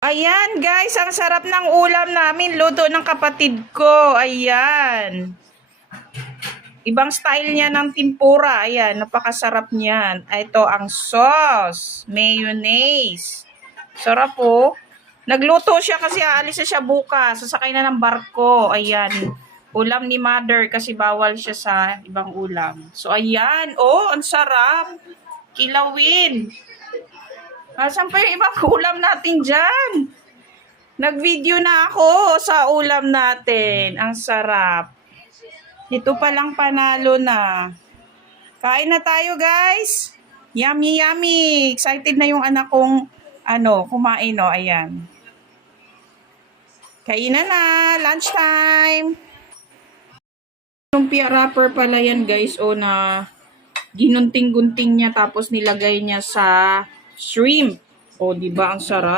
Ayan guys, ang sarap ng ulam namin. Luto ng kapatid ko. Ayan. Ibang style niya ng tempura. Ayan, napakasarap niyan. Ito ang sauce. Mayonnaise. Sarap po. Nagluto siya kasi aalis na siya bukas. Sasakay na ng barko. Ayan. Ulam ni mother kasi bawal siya sa ibang ulam. So ayan. Oh, ang sarap. Kilawin. Saan pa yung ibang ulam natin dyan? Nag-video na ako sa ulam natin. Ang sarap. Ito palang panalo na. Kain na tayo, guys. Yummy, yummy. Excited na yung anak kong kumain, no. Ayan. Kainan na. Lunchtime. Lumpia wrapper pala yan, guys. O na ginunting-gunting niya tapos nilagay niya sa shrimp. O, di ba ang sarap?